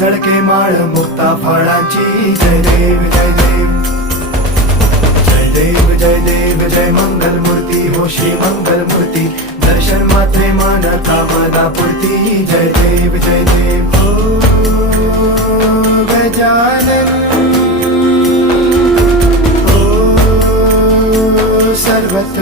झळके माळ मुक्ता फळांची जय देव जय देव जय देव जय देव जय मंगल मूर्ती हो श्री मंगल मूर्ती दर्शन मात्रे मन कामना पूर्ती जय देव जय देव हो गजानन हो सर्वत्र